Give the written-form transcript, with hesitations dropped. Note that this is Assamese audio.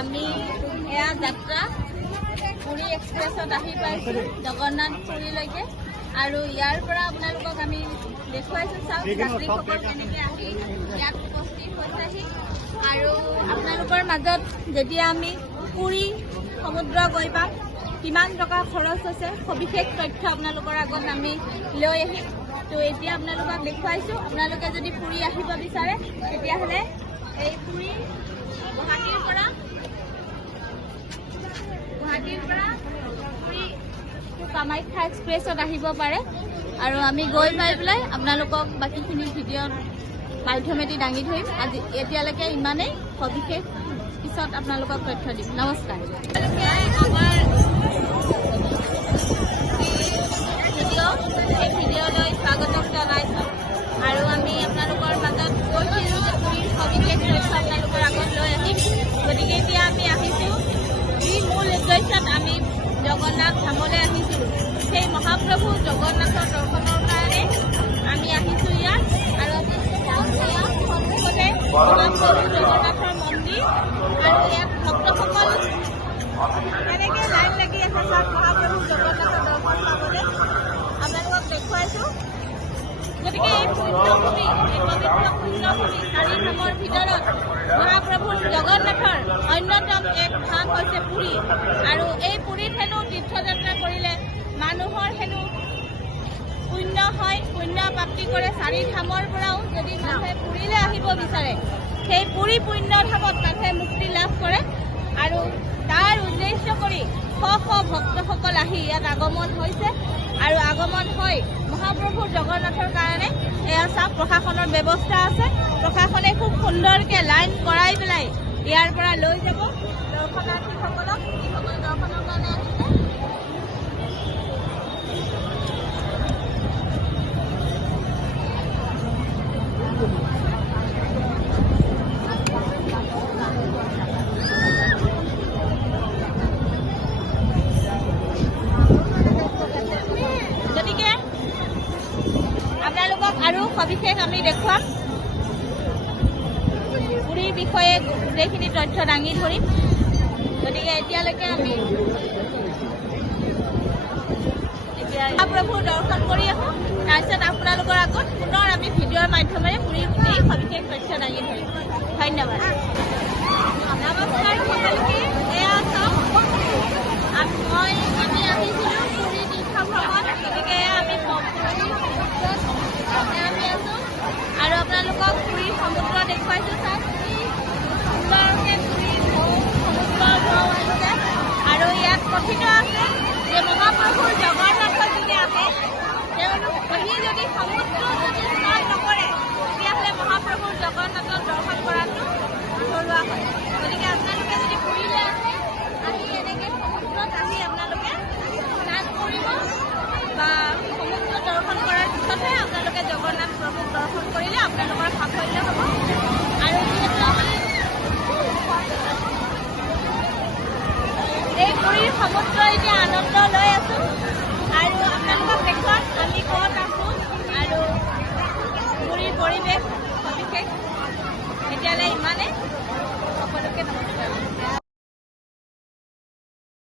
আমি এয়া যাত্ৰা পুৰী এক্সপ্ৰেছত আহি পাইছোঁ জগন্নাথ পুৰীলৈকে আৰু ইয়াৰ পৰা আপোনালোকক আমি দেখুৱাইছোঁ চাওক যাত্ৰীসকল কেনেকৈ আহি ইয়াত উপস্থিত হৈছেহি আৰু আপোনালোকৰ মাজত যেতিয়া আমি পুৰী সমুদ্ৰ গৈ পাম কিমান টকা খৰচ হৈছে সবিশেষ তথ্য আপোনালোকৰ আগত আমি লৈ আহিম। তো এতিয়া আপোনালোকক দেখুৱাইছোঁ আপোনালোকে যদি পুৰী আহিব বিচাৰে তেতিয়াহ'লে এই পুৰী গুৱাহাটীৰ পৰা পুৰী কামাখ্যা এক্সপ্ৰেছত আহিব পাৰে আৰু আমি গৈ পাই পেলাই আপোনালোকক বাকীখিনি ভিডিঅ'ৰ মাধ্যমেদি দাঙি ধৰিম। আজি এতিয়ালৈকে ইমানেই, সবিশেষ পিছত আপোনালোকক তথ্য দিম। নমস্কাৰ। এই ভিডিঅ'লৈ স্বাগতম জনাইছোঁ আৰু আমি আপোনালোকৰ মাজত কৈছিলোঁ যে পুৰীৰ সবিশেষ তথ্য আপোনালোকৰ আগত লৈ আহিম। গতিকে এতিয়া আমি আহিছোঁ যি মূল উদ্দেশ্যত আমি জগন্নাথ ধামলৈ আহিছোঁ, সেই মহাপ্ৰভু জগন্নাথৰ দৰ্শনৰ কাৰণে আমি আহিছোঁ ইয়াত। আৰু সন্মুখতে মহাপ্ৰভু জগন্নাথৰ মন্দিৰ আৰু ইয়াত ভক্তসকল এনেকৈ লাইন লাগি আছে চাওক মহাপ্ৰভু জগন্নাথৰ দৰ্শন পাবলৈ আপোনালোকক দেখুৱাইছোঁ। গতিকে এই পুণ্যভূমি, এই পবিত্ৰ পুণ্যভূমি চাৰিধামৰ ভিতৰত মহাপ্ৰভু জগন্নাথৰ অন্যতম এক ধাম হৈছে পুৰী আৰু এই পুৰীত হেনো তীৰ্থযাত্ৰা কৰিলে মানুহৰ হেনো পুণ্য হয়, পুণ্য প্ৰাপ্তি কৰে। চাৰিধামৰ পৰাও যদি মানুহে পুৰীলৈ আহিব বিচাৰে সেই পুৰী পুণ্যধামত মানুহে মুক্তি লাভ কৰে আৰু তাৰ উদ্দেশ্য কৰি শ শ ভক্তসকল আহি ইয়াত আগমন হৈছে আৰু আগমন হয় মহাপ্ৰভু জগন্নাথৰ কাৰণে। এয়া চাওক প্ৰশাসনৰ ব্যৱস্থা আছে, প্ৰশাসনে খুব সুন্দৰকৈ লাইন কৰাই পেলাই ইয়াৰ পৰা লৈ যাব দৰ্শনাৰ্থীসকলক, যিসকল দৰ্শনৰ কাৰণে আহিছে। আৰু সবিশেষ আমি দেখুৱাম, পুৰীৰ বিষয়ে গোটেইখিনি তথ্য দাঙি ধৰিম। গতিকে এতিয়ালৈকে আমি মহাপ্ৰভুৰ দৰ্শন কৰি আহোঁ, তাৰপিছত আপোনালোকৰ আগত পুনৰ আমি ভিডিঅ'ৰ মাধ্যমেৰে পুৰীৰ গোটেই সবিশেষ তথ্য দাঙি ধৰিম। ধন্যবাদ। নমস্কাৰ সকলোকে। এয়া চাওক আমি আহিছিলোঁ পুৰী তীৰ্থ ভ্ৰমণ, গতিকে আমি আৰু আপোনালোকক পুৰীৰ সমুদ্ৰ দেখুৱাইছোঁ। চাওক কি সুন্দৰকৈ পুৰীৰ সমুদ্ৰৰ ঢৌ আহিছে আৰু ইয়াত কথিত আছে যে মহাপ্ৰভুৰ জগন্নাথৰ যদি আহে তেওঁলোক আহি যদি সমুদ্ৰ যদি স্নান নকৰে তেতিয়াহ'লে মহাপ্ৰভুৰ জগন্নাথৰ দৰ্শন কৰাটো ঘৰুৱা হয়। গতিকে আপোনালোকে যদি পুৰীলৈ আহে আহি এনেকৈ সমুদ্ৰত আহি আপোনালোকে স্নান কৰিব বা সমুদ্ৰ দৰ্শন কৰাৰ পিছতহে আপোনালোকে জগন্নাথ প্ৰভুক দৰ্শন কৰিলে আপোনালোকৰ সাফল্য হ'ব। আৰু যিহেতু আমি এই পুৰীৰ সমুদ্ৰ এতিয়া আনন্দ লৈ আছোঁ